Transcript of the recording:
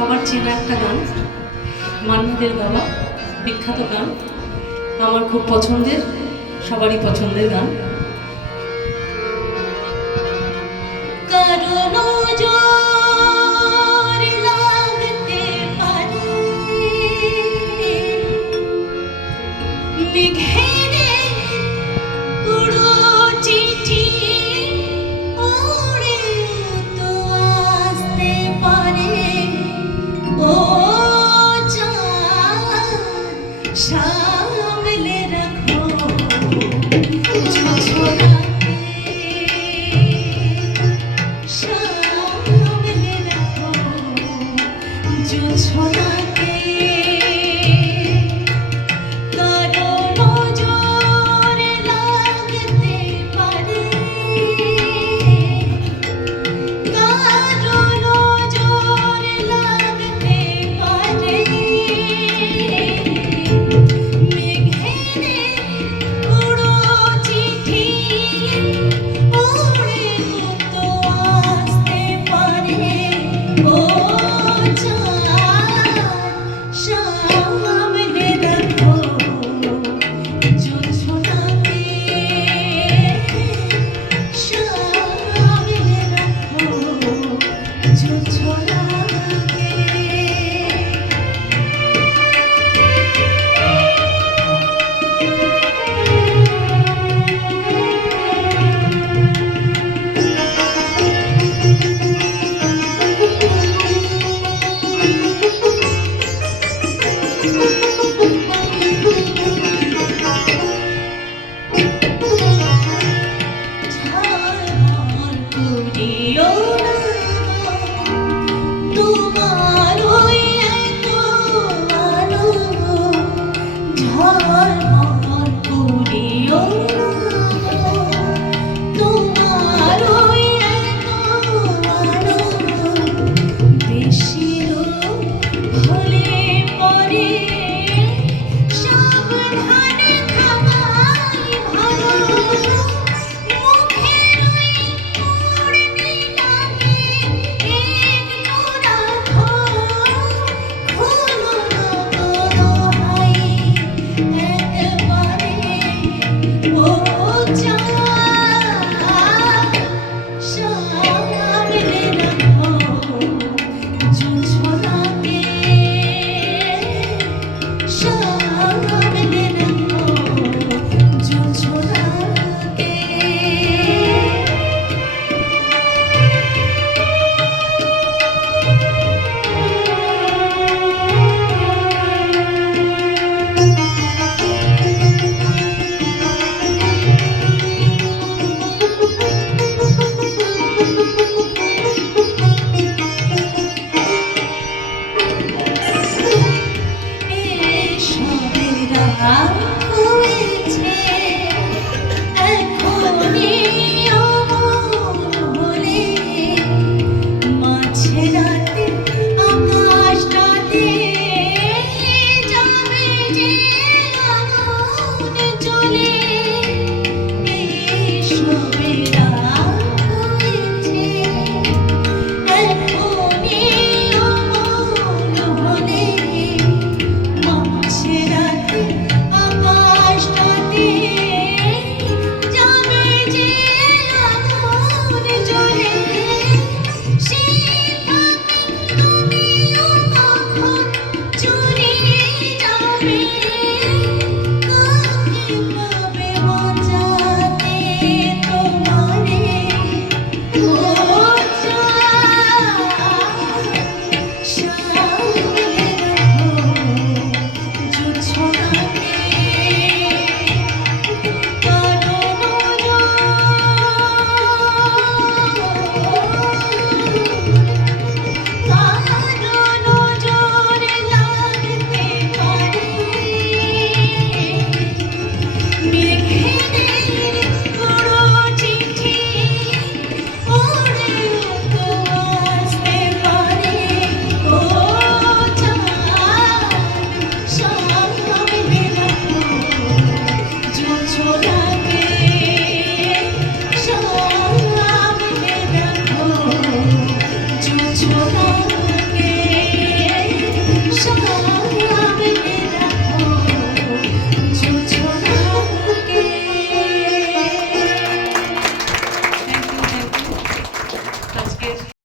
সবার চেনা একটা গান। মান্নাদের বাবা বিখ্যাত গান। আমার খুব পছন্দের, সবারই পছন্দের গান। কারণ